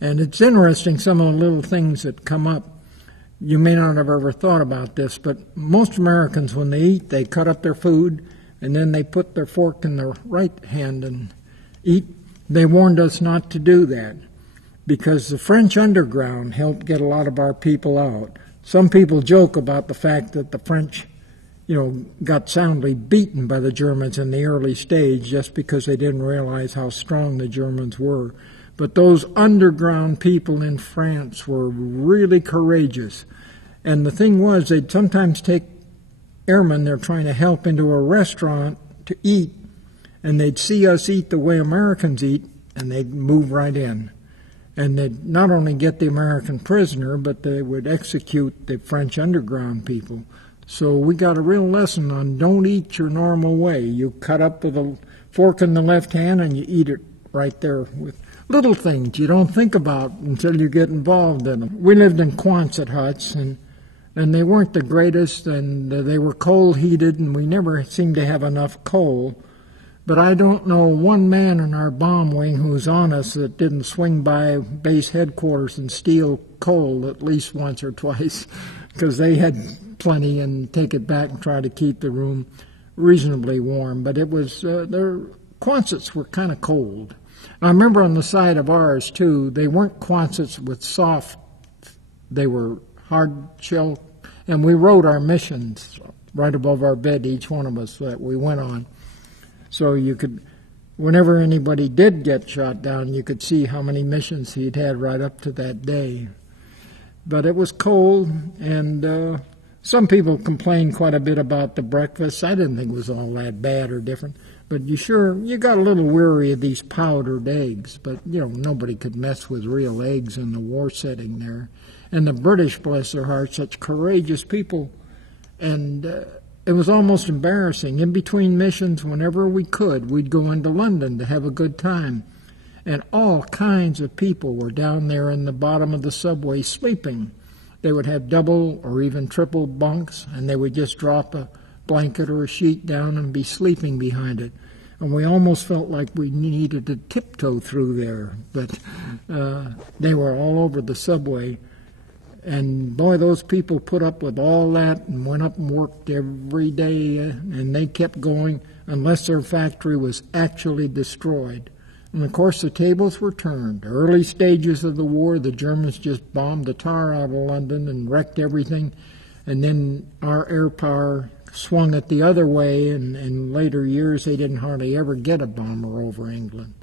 And it's interesting, some of the little things that come up. You may not have ever thought about this, but most Americans, when they eat, they cut up their food, and then they put their fork in their right hand and eat. They warned us not to do that because the French underground helped get a lot of our people out. Some people joke about the fact that the French, got soundly beaten by the Germans in the early stage just because they didn't realize how strong the Germans were. But those underground people in France were really courageous. And the thing was, they'd sometimes take airmen they're trying to help into a restaurant to eat, and they'd see us eat the way Americans eat, and they'd move right in. And they'd not only get the American prisoner, but they would execute the French underground people. So we got a real lesson on don't eat your normal way. You cut up with a fork in the left hand, and you eat it right there with little things you don't think about until you get involved in them. We lived in Quonset huts, and they weren't the greatest, and they were coal-heated, and we never seemed to have enough coal. But I don't know one man in our bomb wing who was on us that didn't swing by base headquarters and steal coal at least once or twice, because they had plenty, and take it back and try to keep the room reasonably warm. But it was, their Quonsets were kind of cold. I remember on the side of ours, too, they weren't Quonsets with soft, they were hard shell, and we wrote our missions right above our bed, each one of us, that we went on. So you could, whenever anybody did get shot down, you could see how many missions he'd had right up to that day. But it was cold, and some people complained quite a bit about the breakfast. I didn't think it was all that bad or different. But you got a little weary of these powdered eggs. But, nobody could mess with real eggs in the war setting there. And the British, bless their hearts, such courageous people. And it was almost embarrassing. In between missions, whenever we could, we'd go into London to have a good time. And all kinds of people were down there in the bottom of the subway sleeping. They would have double or even triple bunks, and they would just drop a blanket or a sheet down and be sleeping behind it. And we almost felt like we needed to tiptoe through there. But they were all over the subway. And boy, those people put up with all that and went up and worked every day, and they kept going unless their factory was actually destroyed. And of course the tables were turned. Early stages of the war, the Germans just bombed the tar out of London and wrecked everything. And then our air power swung it the other way, and in later years they didn't hardly ever get a bomber over England.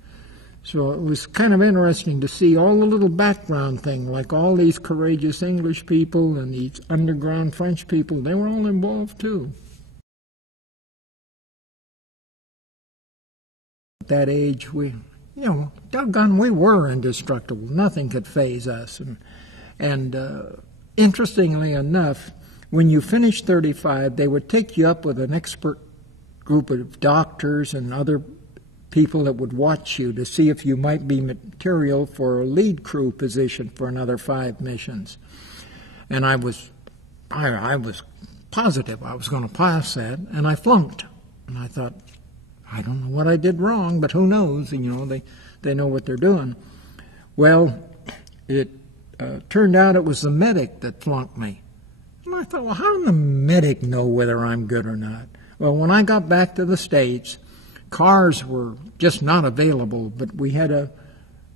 So it was kind of interesting to see all the little background thing, like all these courageous English people and these underground French people, they were all involved too. At that age, doggone, we were indestructible. Nothing could faze us. And interestingly enough, when you finished 35, they would take you up with an expert group of doctors and other people that would watch you to see if you might be material for a lead crew position for another 5 missions. And I was positive I was going to pass that, and I flunked. And I thought, I don't know what I did wrong, but who knows? They know what they're doing. Well, it turned out it was the medic that flunked me. And I thought, well, how does the medic know whether I'm good or not? Well, when I got back to the States, cars were just not available, but we had a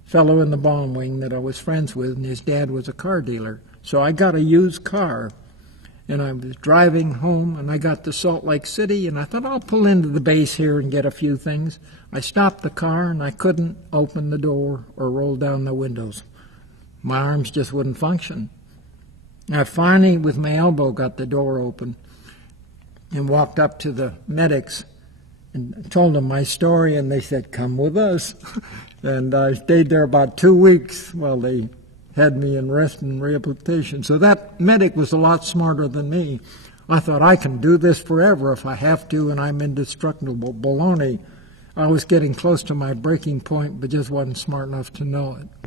fellow in the bomb wing that I was friends with, and his dad was a car dealer. So I got a used car, and I was driving home, and I got to Salt Lake City, and I thought, I'll pull into the base here and get a few things. I stopped the car, and I couldn't open the door or roll down the windows. My arms just wouldn't function. I finally, with my elbow, got the door open and walked up to the medics and told them my story, and they said, come with us. And I stayed there about 2 weeks while they had me in rest and rehabilitation. So that medic was a lot smarter than me. I thought, I can do this forever if I have to, and I'm indestructible. Baloney. I was getting close to my breaking point, but just wasn't smart enough to know it.